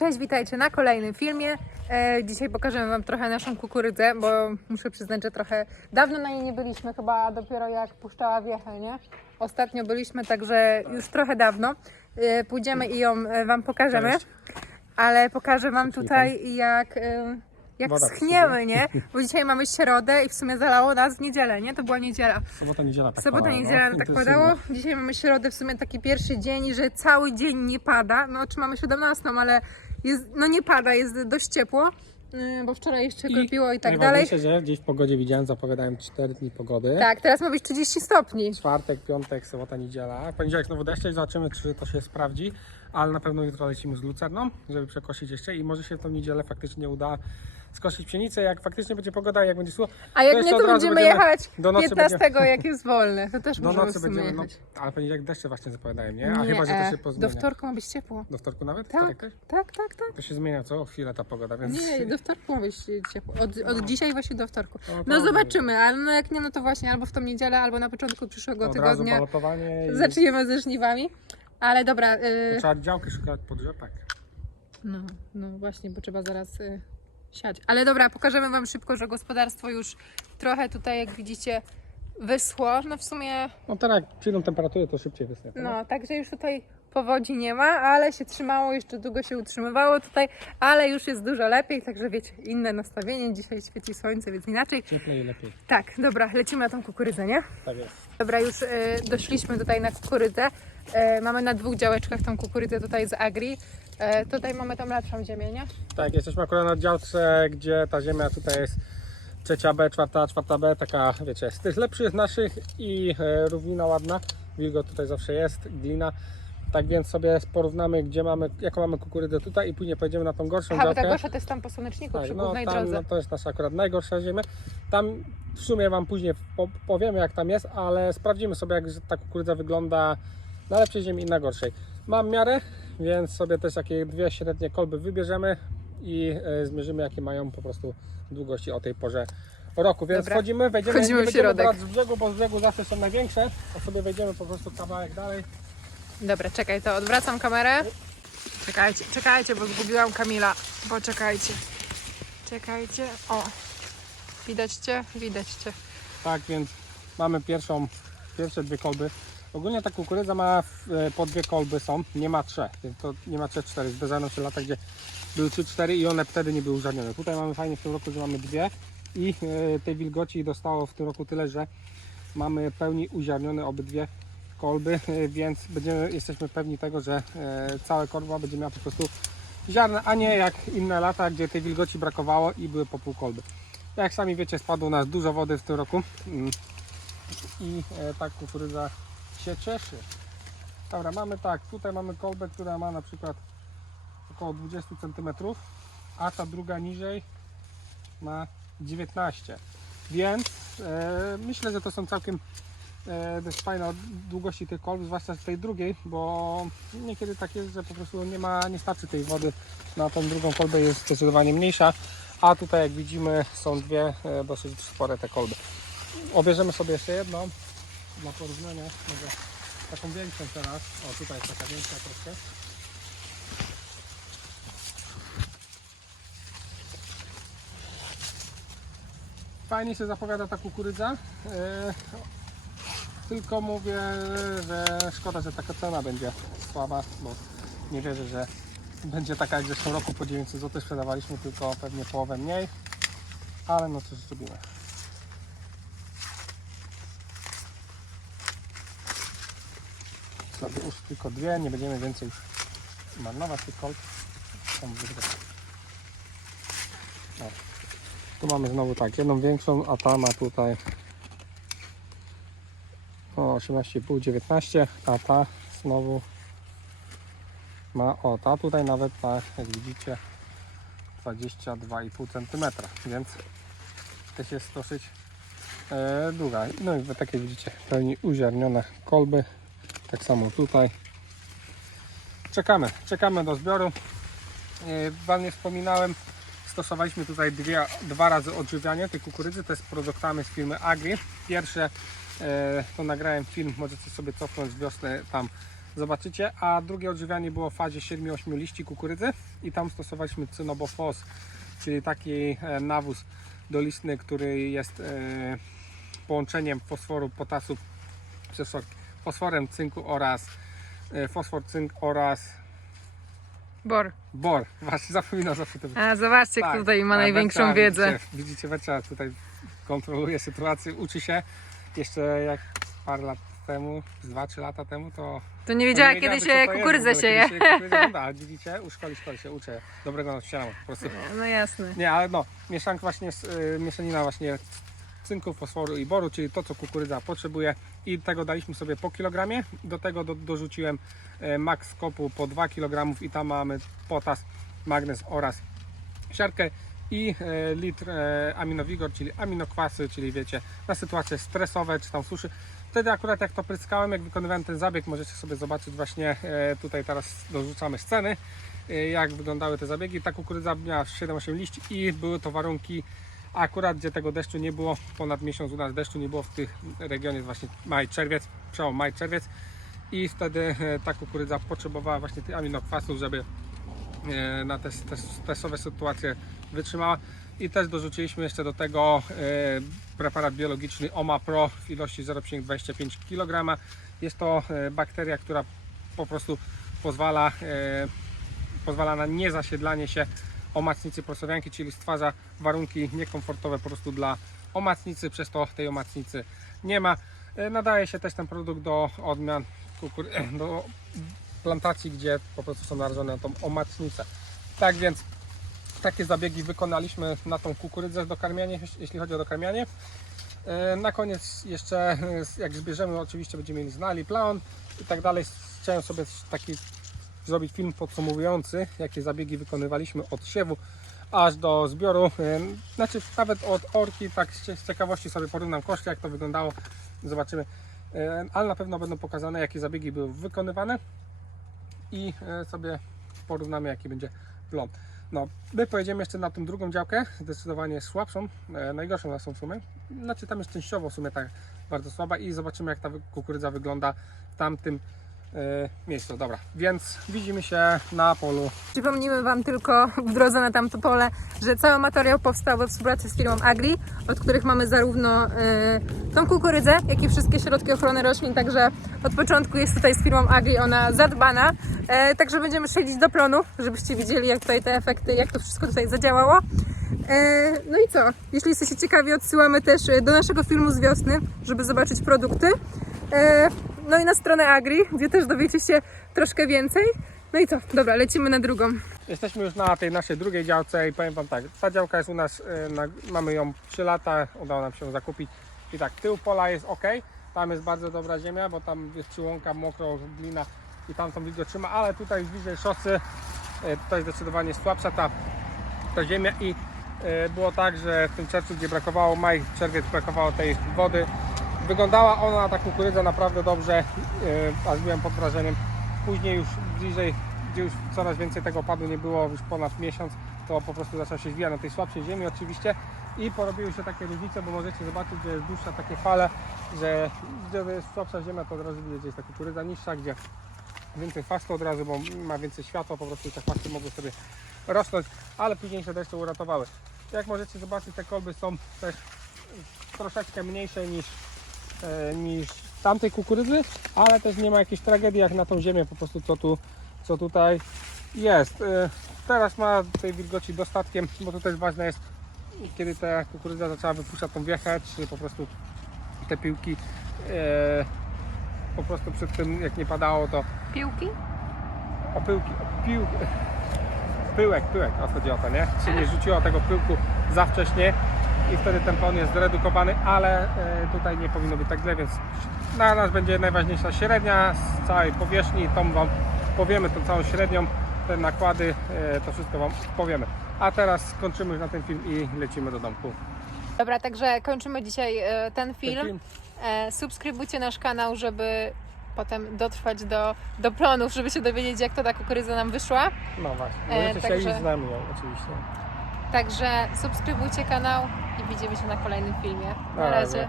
Cześć, witajcie na kolejnym filmie. E, dzisiaj pokażemy Wam trochę naszą kukurydzę, bo muszę przyznać, że trochę dawno na niej nie byliśmy, chyba dopiero jak puszczała wiechę, nie? Ostatnio byliśmy, także już trochę dawno. E, pójdziemy i ją e, Wam pokażemy, Cześć. ale pokażę Wam tutaj jak, e, jak Woda schniemy, nie? Bo dzisiaj mamy środę i w sumie zalało nas w niedzielę, nie? To była niedziela. Sobota, niedziela tak Sobota, padało, niedziela no, tak padało. Dzisiaj mamy środę, w sumie taki pierwszy dzień, że cały dzień nie pada. No, czy mamy 17, ale jest, no nie pada, jest dość ciepło, yy, bo wczoraj jeszcze kropiło i tak dalej. najważniejsze, że gdzieś w pogodzie widziałem, zapowiadałem 4 dni pogody. Tak, teraz ma być 30 stopni. Czwartek, piątek, sobota, niedziela. W poniedziałek znowu deszcze i zobaczymy, czy to się sprawdzi. Ale na pewno jutro lecimy z lucerną, żeby przekosić jeszcze i może się w tą niedzielę faktycznie uda skosić pszenicę. Jak faktycznie będzie pogoda, jak będzie słucho. A jak nie, to razu będziemy jechać do nocy 15, jak jest wolne. To też Do możemy nocy będziemy, no, ale poniedziałek deszcze właśnie zapowiadają, nie? A Nie, chyba, że to e, się do pozmienia. wtorku ma być ciepło. Do wtorku nawet? Tak, Wtorek też? tak, tak, tak. To się zmienia co? Chwilę ta pogoda, więc... Nie, do wtorku ma być ciepło. Od, od dzisiaj właśnie do wtorku. No, to No zobaczymy, ale no jak nie, no to właśnie albo w tą niedzielę, albo na początku przyszłego Od tygodnia i... zaczniemy ze żniwami. Ale dobra, yy, Trzeba działkę szukać pod rzepak. No, no właśnie, bo trzeba zaraz y, siać. Ale dobra, pokażemy Wam szybko, że gospodarstwo już trochę tutaj, jak widzicie, wyschło. No w sumie, No teraz jak przyjdą temperatury, to szybciej wysnie. no także już tutaj powodzi nie ma, ale się trzymało, jeszcze długo się utrzymywało tutaj, ale już jest dużo lepiej, także wiecie, inne nastawienie. Dzisiaj świeci słońce, więc inaczej. Cieplej i lepiej. Tak, dobra, lecimy na tą kukurydzę, nie? Tak jest. Dobra, już y, doszliśmy tutaj na kukurydzę. Y, mamy na dwóch działeczkach tą kukurydzę tutaj z Agri. Y, tutaj mamy tą lepszą ziemię, nie? Tak, jesteśmy akurat na działce, gdzie ta ziemia tutaj jest trzecia B, czwarta, czwarta B, taka wiecie, z tych lepszych naszych i e, równina ładna. Wilgo tutaj zawsze jest, glina. Tak więc sobie porównamy, gdzie mamy, jaką mamy kukurydzę tutaj i później pojedziemy na tą gorszą Aha, bo działkę. ta gorsza to jest tam po słoneczniku, przy Tak, no, głównej tam, drodze. no, to jest nasza akurat najgorsza ziemia. Tam w sumie Wam później po, powiemy jak tam jest, ale sprawdzimy sobie jak ta kukurydza wygląda na lepszej ziemi i na gorszej. Mam miarę, więc sobie też takie dwie średnie kolby wybierzemy i e, zmierzymy jakie mają po prostu długości o tej porze roku. Więc Dobra. wchodzimy, wejdziemy, Wchodzimy w będziemy środek. brać z brzegu, bo z brzegu zawsze są największe, to sobie wejdziemy po prostu kawałek dalej. Dobra, czekaj, to odwracam kamerę. Czekajcie, czekajcie, bo zgubiłam Kamila. Poczekajcie. Czekajcie. O. Widać cię? Widać cię. Tak, więc mamy pierwszą, pierwsze dwie kolby. Ogólnie ta kukurydza ma e, po dwie kolby są, nie ma trzech, to nie ma trzech, cztery. Zdarzają się lata, gdzie były trzy, cztery i one wtedy nie były użarnione. Tutaj mamy fajnie w tym roku, że mamy dwie i e, tej wilgoci dostało w tym roku tyle, że mamy pełni uziarnione obydwie kolby, e, więc będziemy, jesteśmy pewni tego, że cała korba będzie miała po prostu ziarna, a nie jak inne lata, gdzie tej wilgoci brakowało i były po pół kolby. Jak sami wiecie, spadło nas dużo wody w tym roku mm, i ta kukurydza się cieszy. Dobra, mamy tak, tutaj mamy kolbę, która ma na przykład około 20 cm, a ta druga niżej ma 19 więc e, myślę, że to są całkiem e, fajne długości tych kolb, zwłaszcza z tej drugiej, bo niekiedy tak jest, że po prostu nie ma, nie starczy tej wody na tą drugą kolbę, jest zdecydowanie mniejsza, a tutaj jak widzimy są dwie e, dosyć spore te kolby. Obierzemy sobie jeszcze jedną dla porównania, może taką większą teraz, o tutaj jest taka większa troszkę. Fajnie się zapowiada ta kukurydza. E, tylko mówię, że szkoda, że taka cena będzie słaba, bo nie wierzę, że będzie taka jak w zeszłym roku po 900 zł sprzedawaliśmy, tylko pewnie połowę mniej. Ale no cóż zrobimy. Sobie już tylko dwie, nie będziemy więcej marnować tych kolb. O. Tu mamy znowu tak, jedną większą, a ta ma tutaj o 18,5, 19, a ta znowu ma, o ta tutaj nawet ma, jak widzicie, 22,5 cm, więc też jest dosyć e, długa. No i takie widzicie, w pełni uziarnione kolby, tak samo tutaj. Czekamy, czekamy do zbioru. E, Wam nie wspominałem, stosowaliśmy tutaj dwie, dwa razy odżywianie tej kukurydzy, to jest produktami z firmy Agri. Pierwsze e, to nagrałem film, możecie sobie cofnąć z wiosny tam zobaczycie. A drugie odżywianie było w fazie 7-8 liści kukurydzy i tam stosowaliśmy cynobofos, czyli taki e, nawóz dolistny, który jest połączeniem fosforu, potasu, przepraszam, fosforem, cynku oraz e, fosfor, cynk oraz Bor. bor. Właśnie zapominam zawsze to A zobaczcie, kto Tak, tutaj ma a największą wiedzę. Widzicie, widzicie tutaj kontroluje sytuację, uczy się. Jeszcze jak parę lat temu, z 2-3 lata temu, to To nie wiedziała, to kiedy się kukurydzę sieje. wyda. Widzicie, u szkoli, się uczę dobrego nauczyciela po prostu. No jasne. Nie, ale no, mieszanka właśnie, y, mieszanina właśnie cynku, fosforu i boru, czyli to, co kukurydza potrzebuje i tego daliśmy sobie po kilogramie. Do tego do, dorzuciłem e, max kopu po 2 kg i tam mamy potas, magnez oraz siarkę i e, litr e, aminowigor, czyli aminokwasy, czyli wiecie, na sytuacje stresowe czy tam suszy. Wtedy akurat jak to pryskałem, jak wykonywałem ten zabieg, możecie sobie zobaczyć właśnie tutaj teraz dorzucamy sceny, jak wyglądały te zabiegi. Ta kukurydza miała 7-8 liści i były to warunki akurat gdzie tego deszczu nie było, ponad miesiąc u nas deszczu nie było w tych regionie właśnie maj, czerwiec, przełom maj, czerwiec i wtedy e, ta kukurydza potrzebowała właśnie tych aminokwasów, żeby e, na te, stresowe sytuacje wytrzymała i też dorzuciliśmy jeszcze do tego e, preparat biologiczny OMA Pro w ilości 0,25 kg. Jest to bakteria, która po prostu pozwala, pozwala na niezasiedlanie się omacnicy prosowianki, czyli stwarza warunki niekomfortowe po prostu dla omacnicy, przez to tej omacnicy nie ma. E, Nadaje się też ten produkt do odmian kukury- do plantacji, gdzie po prostu są narażone na tą omacnicę. Tak więc takie zabiegi wykonaliśmy na tą kukurydzę dokarmianie, jeśli chodzi o dokarmianie. E, Na koniec jeszcze, e, jak zbierzemy, oczywiście będziemy mieli znali plan i tak dalej. Chciałem sobie taki zrobić film podsumowujący, jakie zabiegi wykonywaliśmy od siewu aż do zbioru. E, Znaczy nawet od orki, tak z cie- z ciekawości sobie porównam koszty, jak to wyglądało. Zobaczymy. E, Ale na pewno będą pokazane, jakie zabiegi były wykonywane i e, sobie porównamy, jaki będzie plon. No, my pojedziemy jeszcze na tą drugą działkę, zdecydowanie słabszą, najgorszą na są w sumie. Znaczy tam jest częściowo w sumie tak bardzo słaba i zobaczymy jak ta kukurydza wygląda w tamtym miejscu. Dobra, więc widzimy się na polu. Przypomnimy Wam tylko w drodze na tamto pole, że cały materiał powstał we współpracy z firmą Agri, od których mamy zarówno e, tą kukurydzę, jak i wszystkie środki ochrony roślin, także od początku jest tutaj z firmą Agri ona zadbana, e, także będziemy szelić do plonu, żebyście widzieli jak tutaj te efekty, jak to wszystko tutaj zadziałało. E, no i co? Jeśli jesteście ciekawi, odsyłamy też e, do naszego filmu z wiosny, żeby zobaczyć produkty. No i na stronę Agri, gdzie też dowiecie się troszkę więcej. No i co? Dobra, lecimy na drugą. Jesteśmy już na tej naszej drugiej działce i powiem Wam tak, ta działka jest u nas, e, na, mamy ją 3 lata, udało nam się ją zakupić i tak, tył pola jest ok, tam jest bardzo dobra ziemia, bo tam jest przyłąka, mokro, glina i tam tą wilgoć trzyma, ale tutaj bliżej szosy, e, tutaj zdecydowanie słabsza ta, ta ziemia i e, było tak, że w tym czerwcu, gdzie brakowało maj, czerwiec, brakowało tej wody, wyglądała ona, ta kukurydza naprawdę dobrze, e, aż byłem pod wrażeniem. Później już bliżej, gdzie już coraz więcej tego opadu nie było, już ponad miesiąc, to po prostu zaczął się zwijać na tej słabszej ziemi oczywiście i porobiły się takie różnice, bo możecie zobaczyć, że jest dłuższa takie fale, że gdzie jest słabsza ziemia, to od razu widać, że jest ta kukurydza niższa, gdzie więcej chwastu od razu, bo ma więcej światła, po prostu te chwasty mogły sobie rosnąć, ale późniejsze deszcze uratowały. Jak możecie zobaczyć, te kolby są też troszeczkę mniejsze niż, niż tamtej kukurydzy, ale też nie ma jakiejś tragedii jak na tą ziemię po prostu co tu, co tutaj jest. E, Teraz ma tej wilgoci dostatkiem, bo to też ważne jest, kiedy ta kukurydza zaczęła wypuszczać tą wiechę, czy po prostu te piłki e, po prostu przed tym jak nie padało to Piłki? opyłki, pił, pyłek, pyłek, o chodzi o to, nie? Się nie rzuciło tego pyłku za wcześnie i wtedy ten plon jest zredukowany, ale e, tutaj nie powinno być tak źle, więc na nas będzie najważniejsza średnia z całej powierzchni, tą Wam powiemy, tą całą średnią, te nakłady, e, to wszystko Wam powiemy. A teraz kończymy już na ten film i lecimy do domku. Dobra, także kończymy dzisiaj e, ten Ten film. film E, subskrybujcie nasz kanał, żeby potem dotrwać do, do plonów, żeby się dowiedzieć, jak to ta kukurydza nam wyszła. no właśnie, E, możecie się także- iść z nami oczywiście. Także subskrybujcie kanał i widzimy się na kolejnym filmie. Na Na razie. razie.